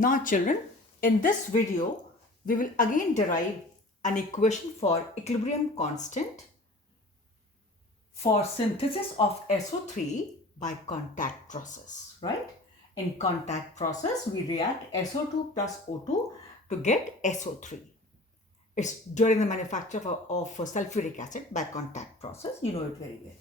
Now children, in this video, we will again derive an equation for equilibrium constant for synthesis of SO3 by contact process, right? In contact process, we react SO2 plus O2 to get SO3. It's during the manufacture of sulfuric acid by contact process. You know it very well.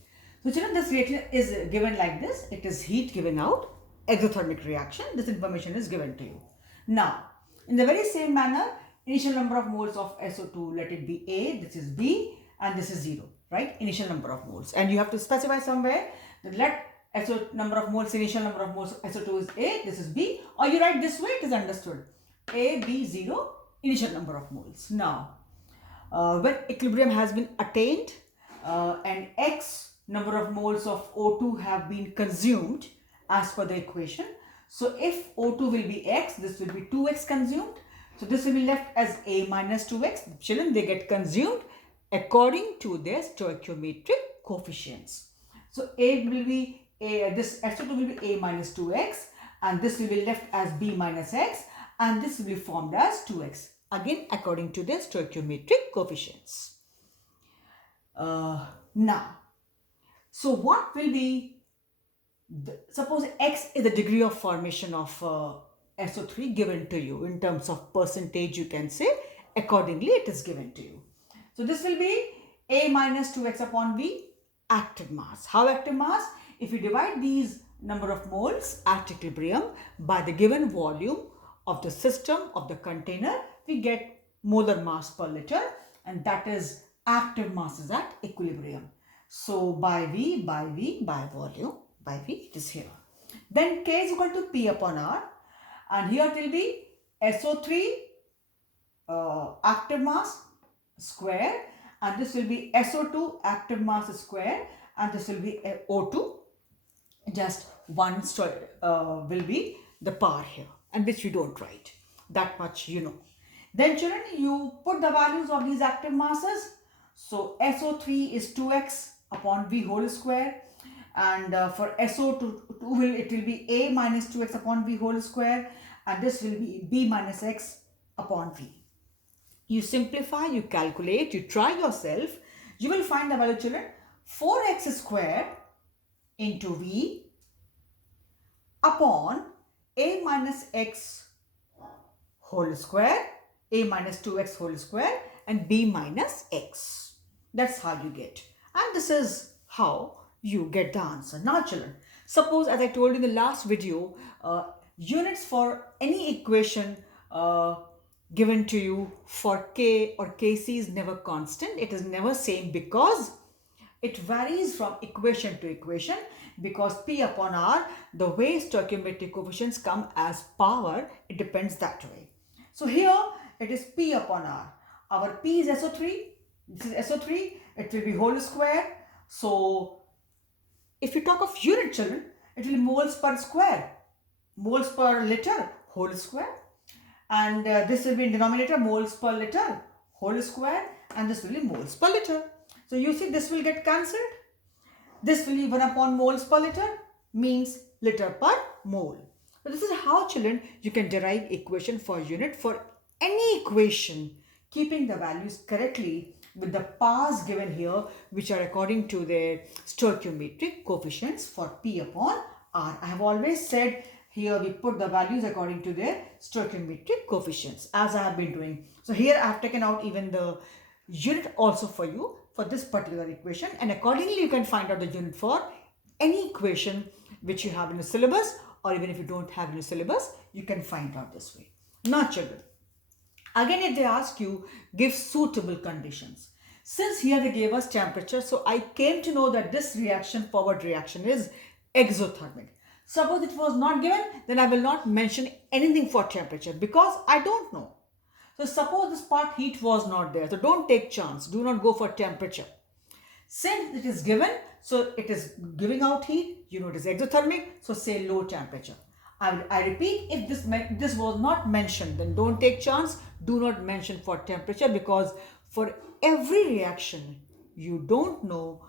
So children, this reaction is given like this. It is heat giving out, exothermic reaction. This information is given to you. Now, in the very same manner, initial number of moles of SO2, let it be A, this is B, and this is 0, right? Initial number of moles. And you have to specify somewhere that let SO number of moles, initial number of moles of SO2 is A, this is B, or you write this way, it is understood. A, B, 0, initial number of moles. Now, when equilibrium has been attained and X number of moles of O2 have been consumed as per the equation. So if O2 will be X, this will be 2X consumed. So this will be left as A minus 2X. Children, they get consumed according to their stoichiometric coefficients. So A will be this SO2 will be A minus 2X, and this will be left as B minus X, and this will be formed as 2X. Again, according to their stoichiometric coefficients. Now, so what will be, suppose X is the degree of formation of SO3 given to you in terms of percentage, you can say, accordingly it is given to you. So this will be A minus 2X upon V, active mass. How active mass? If you divide these number of moles at equilibrium by the given volume of the system, of the container, we get molar mass per liter, and that is active masses at equilibrium. So by V, by volume, by V, it is here. Then K is equal to P upon R, and here it will be SO3 active mass square, and this will be SO2 active mass square, and this will be O2. Just one will be the power here, and which you don't write. That much you know. Then children, you put the values of these active masses. So SO3 is 2X upon V whole square, and for SO2 it will be A minus 2X upon V whole square, and this will be B minus X upon V. You simplify, you calculate, you try yourself, you will find the value, children, 4X square into V upon A minus X whole square, A minus 2X whole square, and B minus X. That's how you get. And this is how you get the answer. Now children, suppose as I told you in the last video, units for any equation given to you for K or Kc is never constant. It is never same because it varies from equation to equation, because P upon R, the way stoichiometric coefficients come as power, it depends that way. So here it is P upon R. Our P is SO3. This is SO3. It will be whole square. So if you talk of unit, children, it will be moles per square. Moles per liter, whole square. And this will be in denominator, moles per liter, whole square. And this will be moles per liter. So you see this will get cancelled. This will be 1 upon moles per liter, means liter per mole. So this is how, children, you can derive equation for unit for any equation, keeping the values correctly with the powers given here, which are according to their stoichiometric coefficients for P upon R. I have always said here we put the values according to their stoichiometric coefficients, as I have been doing. So here I have taken out even the unit also for you for this particular equation, and accordingly you can find out the unit for any equation which you have in the syllabus, or even if you don't have in the syllabus, you can find out this way. Now children, again if they ask you, give suitable conditions. Since here they gave us temperature, so I came to know that this reaction, forward reaction, is exothermic. Suppose it was not given, then I will not mention anything for temperature because I don't know. So suppose this part heat was not there, so don't take chance, do not go for temperature. Since it is given, so it is giving out heat, you know it is exothermic, so say low temperature. I repeat, if this was not mentioned, then don't take chance, do not mention for temperature, because for every reaction, you don't know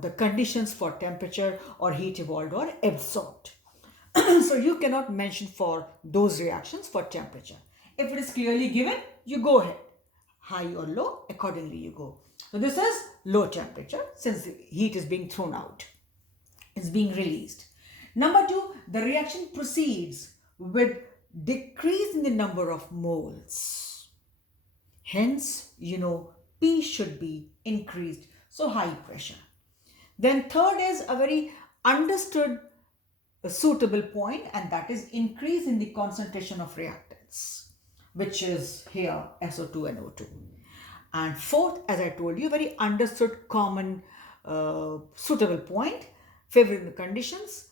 the conditions for temperature or heat evolved or absorbed. So you cannot mention for those reactions for temperature. If it is clearly given, you go ahead. High or low, accordingly you go. So this is low temperature since the heat is being thrown out. It's being released. Number two, the reaction proceeds with decrease in the number of moles. Hence, P should be increased. So high pressure. Then third is a very understood suitable point, and that is increase in the concentration of reactants, which is here SO2 and O2. And fourth, as I told you, very understood common suitable point favoring the conditions,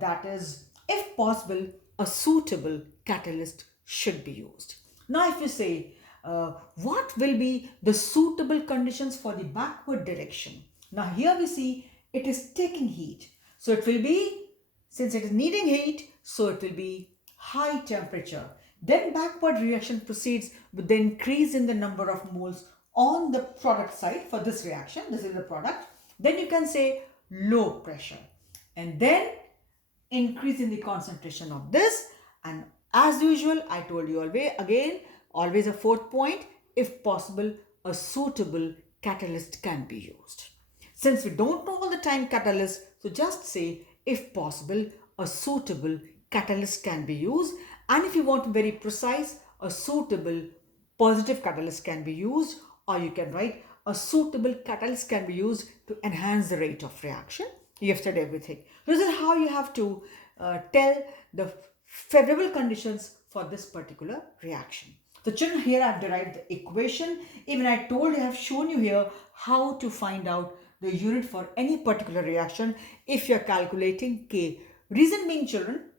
that is, if possible, a suitable catalyst should be used. Now if you say what will be the suitable conditions for the backward direction, now here we see it is taking heat, so it will be, since it is needing heat, so it will be high temperature. Then backward reaction proceeds with the increase in the number of moles on the product side for this reaction. This is the product. Then you can say low pressure. And then increase in the concentration of this. And as usual, I told you always a fourth point, if possible, a suitable catalyst can be used. Since we don't know all the time catalyst, so just say, if possible, a suitable catalyst can be used. And if you want to be very precise, a suitable positive catalyst can be used, or you can write a suitable catalyst can be used to enhance the rate of reaction. You have said everything. This is how you have to tell the favorable conditions for this particular reaction. So children, here I have derived the equation. Even I told you, I have shown you here how to find out the unit for any particular reaction if you are calculating K. Reason being, children,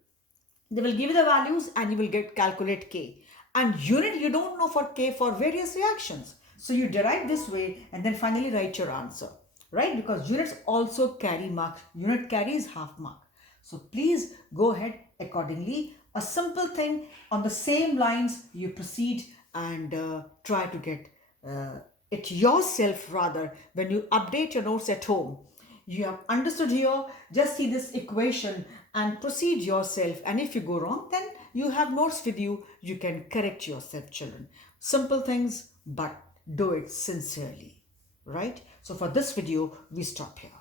they will give you the values and you will calculate K. And unit you don't know for K for various reactions. So you derive this way and then finally write your answer, right? Because units also carry marks. Unit carries half mark. So please go ahead accordingly. A simple thing on the same lines, you proceed and try to get it yourself rather when you update your notes at home. You have understood here, just see this equation and proceed yourself. And if you go wrong, then you have notes with you. You can correct yourself, children. Simple things, but do it sincerely, right? So for this video, we stop here.